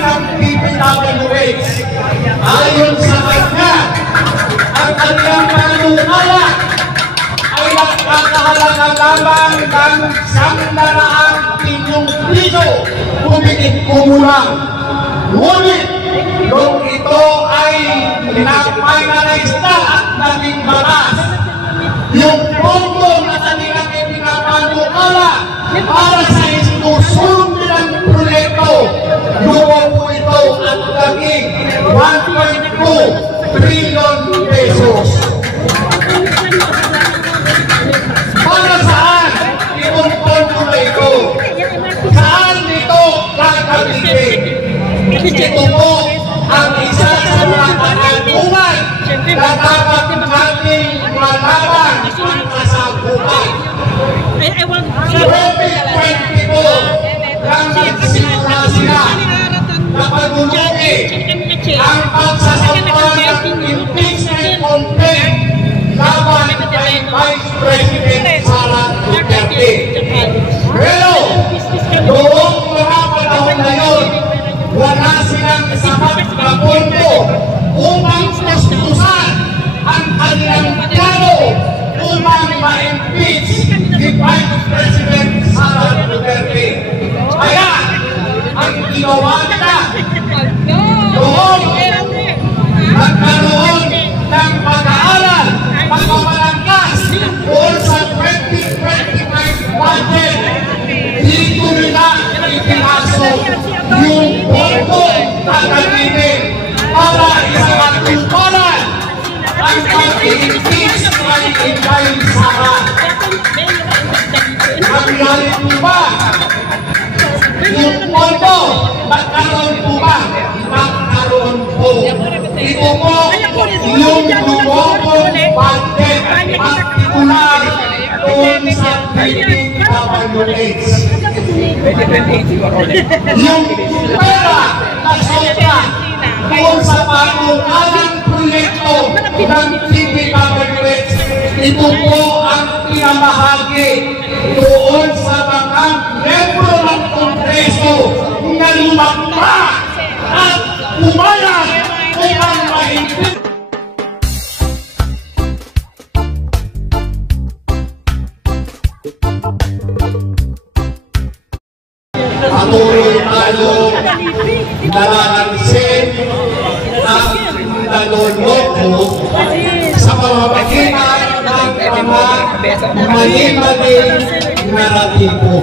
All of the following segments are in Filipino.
ng PPWH. Ayon sa kanya, ang kanyang panunala ay nagkakahalaga lamang ng 100 milyong piso kumitin kumulang. Ngunit, nung ito ay na-finalize na at naging batas, yung pondo na kanilang ipinapanukala para sa inusulong nilang proyekto, lumo po ito at naging 1.2 trillion pesos. Para saan itong pondo na ito? Saan ito gagamitin? Ito po ang isa sa mga katanungan na dapat natin malaman ang kasagutan. 2022 nang nagsimula sila na pagulutin ang pagsasampa ng impeachment complaint laban kay Vice President Sara Duterte. Pero noong mga panahon na yun, wala silang sapat na pondo upang tustusan ang kanilang plano upang ma-impeach si Vice President Sara Duterte. Kaya, ang ginawa nila noong nagkaroon ng pag-aaral, pagpamalangkas doon sa 2025 budget, dito nila ipinasok yung pondo na gamitin para isapagtuparan ang pag-impeach kay Inday Sara. Nangyari po ba? Yung pondo, magkaroon po ba? Magkaroon po. Ito po yung lumobong budget partikular doon sa PPWH. Yung pera na sobra doon sa panukalang proyekto ng PPWH, ito po ang pinamahagi doon sa mga membro ng Kongreso na lumakpa at pumayag upang ma-impeach. Patuloy tayo nalansin ang naloloko sa pamamagitan ng mga mali-maling naratibo.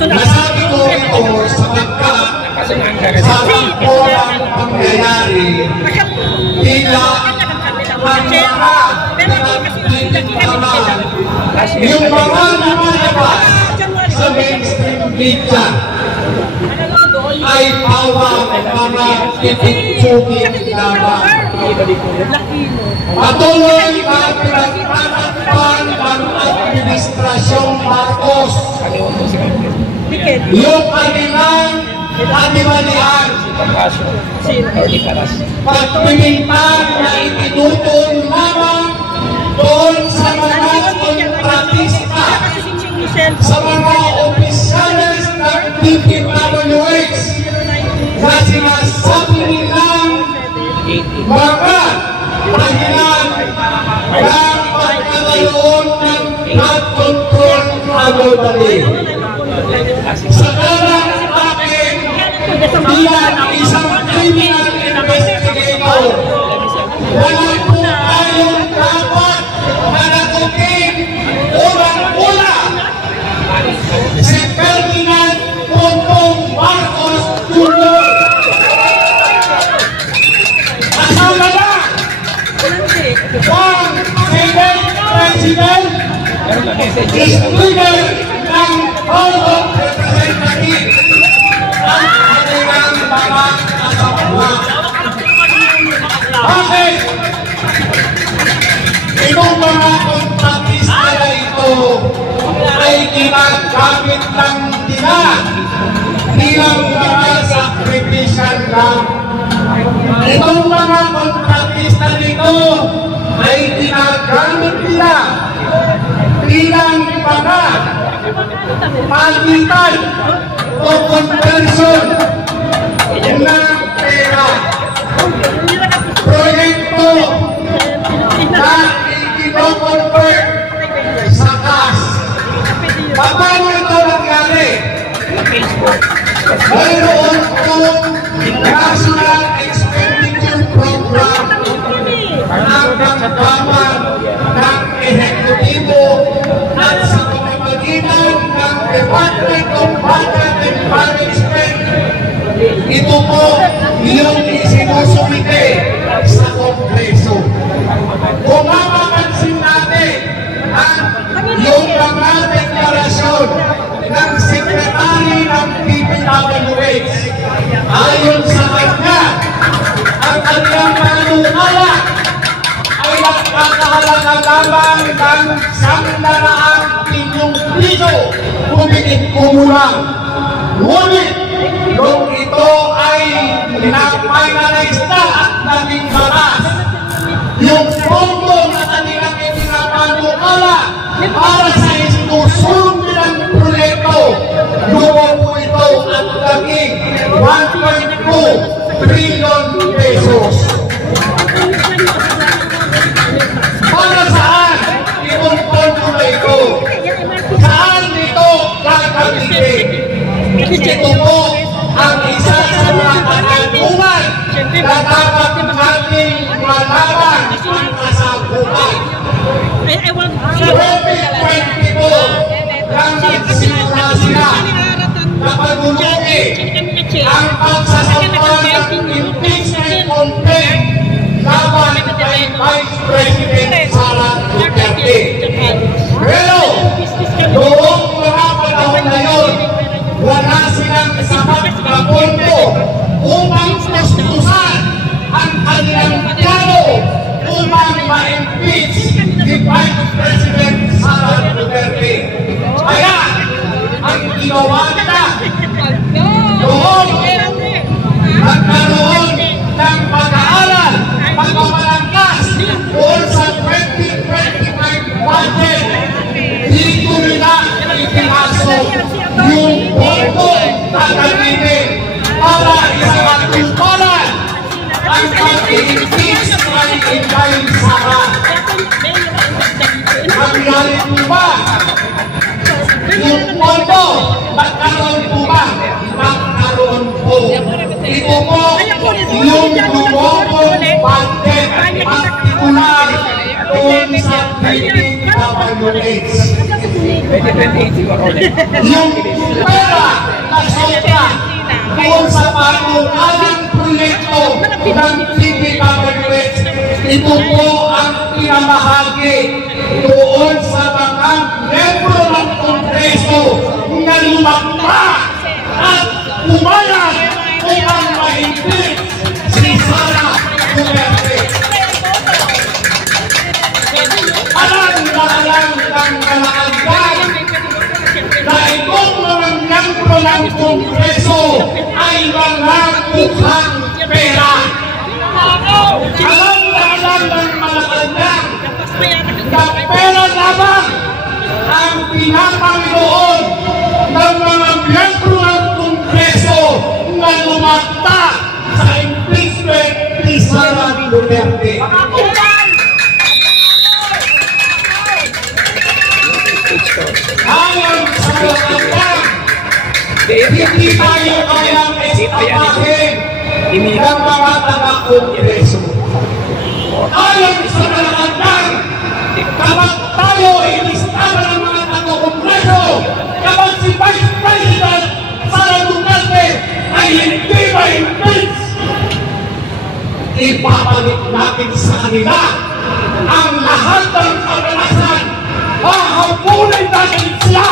Nasabi ko ito sapagkat sa pagkulang pangyayari bilang ang mga nagtitintaman yung mga lumalabas sa mainstream media ay pawang mga tititsugin lamang. Patuloy na pinagtatakpan ng Administrasyong Marcos yung kanilang animalian pagpilintang na itinutol lamang doon sa mga kontratista, sa mga opisyalis ng PPWH na sinasabi nilang mga dahilan ng pagkakaroon ng flood control anomaly. Sa karang akin, bilang isang criminal investigator, wala po tayong dapat nanagutin unang-una si Ferdinand Bongbong Marcos Jr. Kasama na ang Senate President, Speaker ng House of Representatives, ang kanilang mga kasama. Bakit? Itong mga kontratista na ito ay ginagamit lang nila bilang mga sakripisyan lang. Itong mga kontratista nito ay ginagamit nila bilang mga pagitan o conversion yung isinusumite sa Kongreso. Kung mapapansin natin yung mga deklarasyon ng Secretary ng DPWH, ayon sa kanya, ang kanyang panunala ay nagkakahalaga lamang ng 100 milyong piso kumulang. Ngunit nung ito ay na-finalize na at naging batas, yung pondo na kanilang ipinapanukala para sa inusun nilang proyekto, lumaw po ito at naging 1.2 trillion pesos. Para saan itong pondo na ito? Saan ito gagamitin? Ito po ang isa sa mga katanungan na dapat nating malaman ang kasagutan. 2022 lang nagsimula sila na pagulutin ang pagsasampa ng impeachment complaint laban kay Vice President Sara Duterte. Pero noong mga panahon na yun, wala silang sapat na pondo upang tustusan ang kanilang plano upang ma-impeach si Vice President Sara Duterte. Kaya, ang ginawa nila noong nagkaroon ng pag-aaral, pagpamalangkas doon sa 2025 budget, dito nila ipinasok yung pondo na gamitin para isakatuparan ang pag-impeach kay Inday Sara. Nangyari po ba? Yung pondo, magkaroon po ba? Magkaroon po. Ito po yung lumobong budget partikular doon sa DPWH. Yung pera na sobra doon sa panukalang proyekto ng DPWH, ito po ang pinamahagi doon sa mga membro ng Kongreso na lumakpa at umayag upang ma-impeach si Sara Duterte. Alang-alang ng kalaagdan na itong mga membro ng Kongreso ay mga mukhang pera. Alang-alang ng kalaagdan na pera lamang ang pinapanginoon ng mga miyembro ng Kongreso na lumakta sa impeachment ni Sara Duterte. Ayon sa kalaagdan, hindi tayo kayang estapahin ng mga taga-Kongreso. Ayon sa kalaagdan, kapag tayo inistaban ng mga taga-Kongreso, kapag si Vice President Sara Duterte ay hindi ma-impeach, ipapalit natin sa kanila ang lahat ng kaganasan. Hahampunin natin siya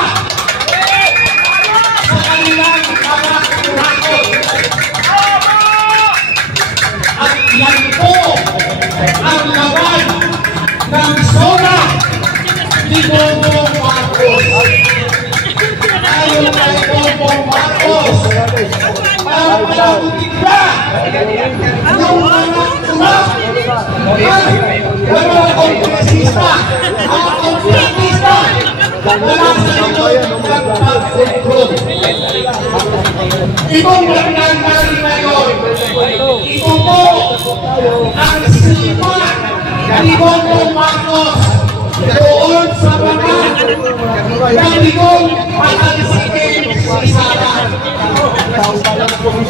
sa kanilang mga kurakot. At yan po ang laban ng SONA ni Bongbong Marcos. Ayon kay Bongbong Marcos, ang panagutin na yung mga tulak ng mga kongresista, mga kongresista na nasa likod ng pagkontrol. Ibang nangyari ngayon, ito po ang sipa ni Bongbong Marcos doon sa mga naligong patalisikin si Sara.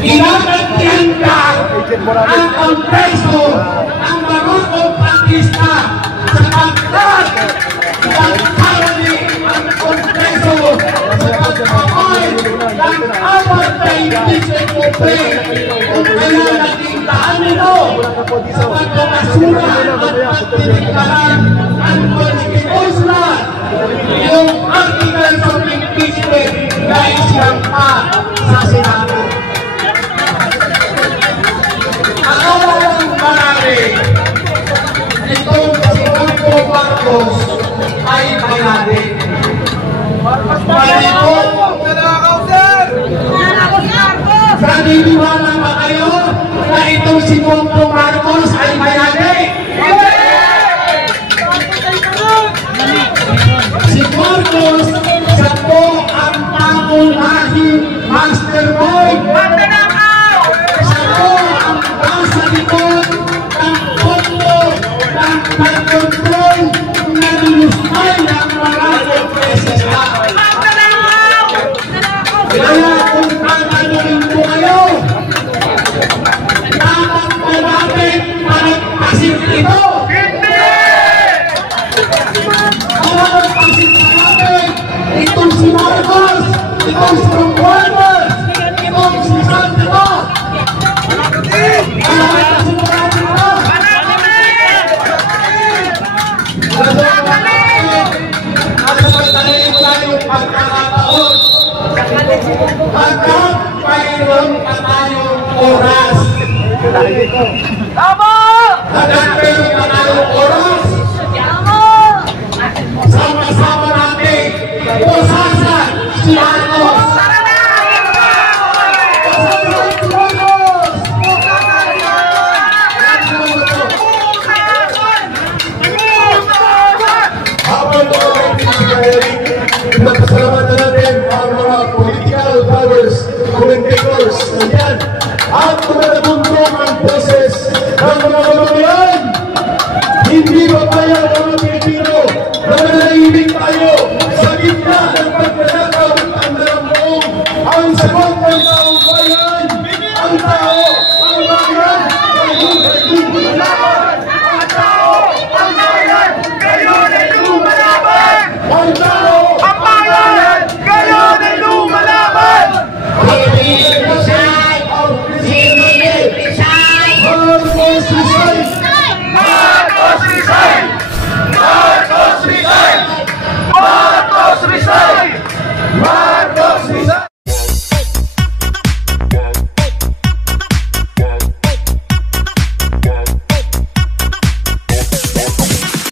Inagantihan ka ang Kongreso, ang mga kompaktista sa pagkat ng karami ang Kongreso sa pagkakay ng apat na impeachment complaint pagkakasura at pagtitiglaran ang konstitusyon yung articles of impeachment na isang pa sa Senado. Ako ang marami itong si Bongo Marcos ay bayani. Naniniwala ba kayo na itong si Bongo Marcos ay bayani? Si Marcos, siya po ang pangunahing mastermind. Siya po ang nasa likod ng pondo ng pag-control na nilusay ng mga kongresista. Kaya kung tatanungin ko kayo, dapat ba natin panagpasin ito? Panagpasin na natin itong si Marcos, itong si Romualdez, itong si Santiago. Panagpasin na natin ito. Nasasagtalayin tayo pagkakataon. Hanggang mayroon pa tayong oras. Hanggang mayroon pa tayong oras. Sama-sama natin usasan si Marcos. Usasan si Marcos. Habang nagpasalamat na natin ang mga political powers, commentators, nandiyan, at mga nagundong ang boses ng mga mamamayan. Hindi ba kaya mga Pilipino na nanahimik tayo sa gitna ng pagkakataw at ang dalambong? Ang sagot ng taong bayan, ang tao, ang bayan, kayo ay lumalaban! Ang tao, ang bayan, kayo ay lumalaban! Ang tao,